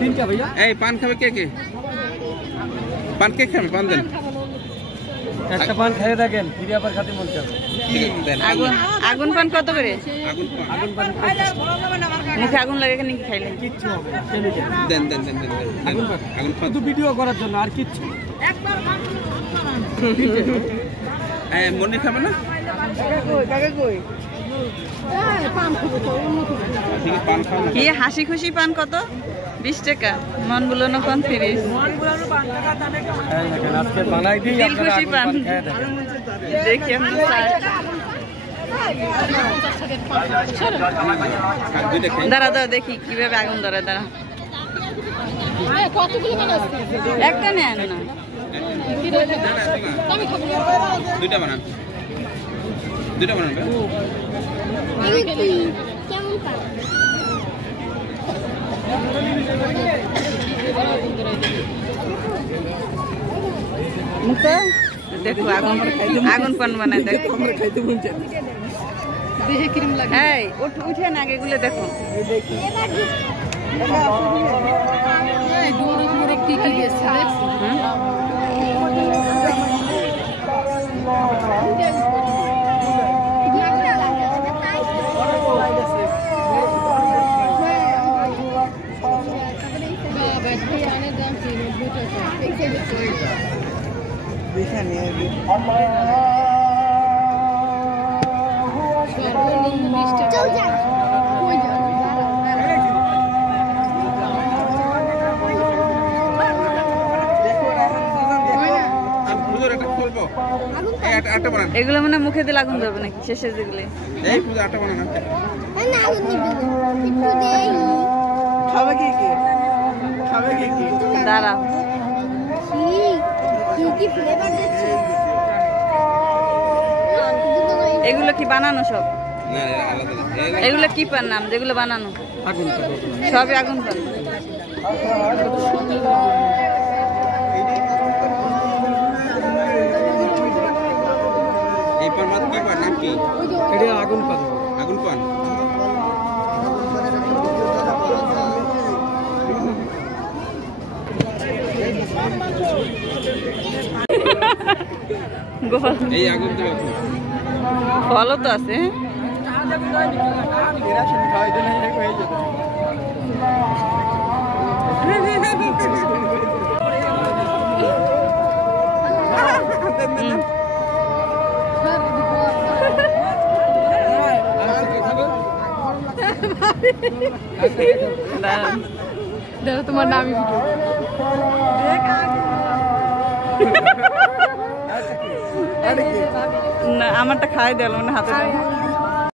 তিনটা ভাইয়া। এই পান খাবে কে কে? পান কে খাবে? পান দেন। একটা পান খেয়ে দেখেন, ফিরে আবার খাতে মন চাবে। আগুন পান কত করে? আগুন পান মুখে আগুন লাগে নাকি খাইলে? কিচ্ছু হবে দেন দেন দেন দেন। আগুন পান, আগুন পান শুধু ভিডিও করার জন্য, আর কিচ্ছু। মনির খাবে না? কি হাসি খুশি পান কত? 20 টাকা। মন বুলানো পান 30। আজকে বানাই দিই, দিল খুশি পান। দেখি আমরা দাঁড়া দাঁড়া দেখি কিভাবে আগুন ধরে। দাঁড়া একটা নেন না, দুইটা বানান, দুইটা বানান। দেখো আগুন আগুন পান বানায়। দেখো এই উঠে না আগে এগুলো দেখো। এগুলো মানে মুখে দিলে আগুন ধরবে নাকি? শেষে যেগুলো দাঁড়াও, এগুলো কি বানানো সব? এগুলো কি পান নাম যেগুলো বানানো? সবই আগুন পান। এই পান মাত কি পান? নাম কি? এটা আগুন পান। আগুন পান। এই আগুন দেবে ফলও তো আছে। দেখো তোমার নামই না আমারটা খাই দিল মানে হাতে।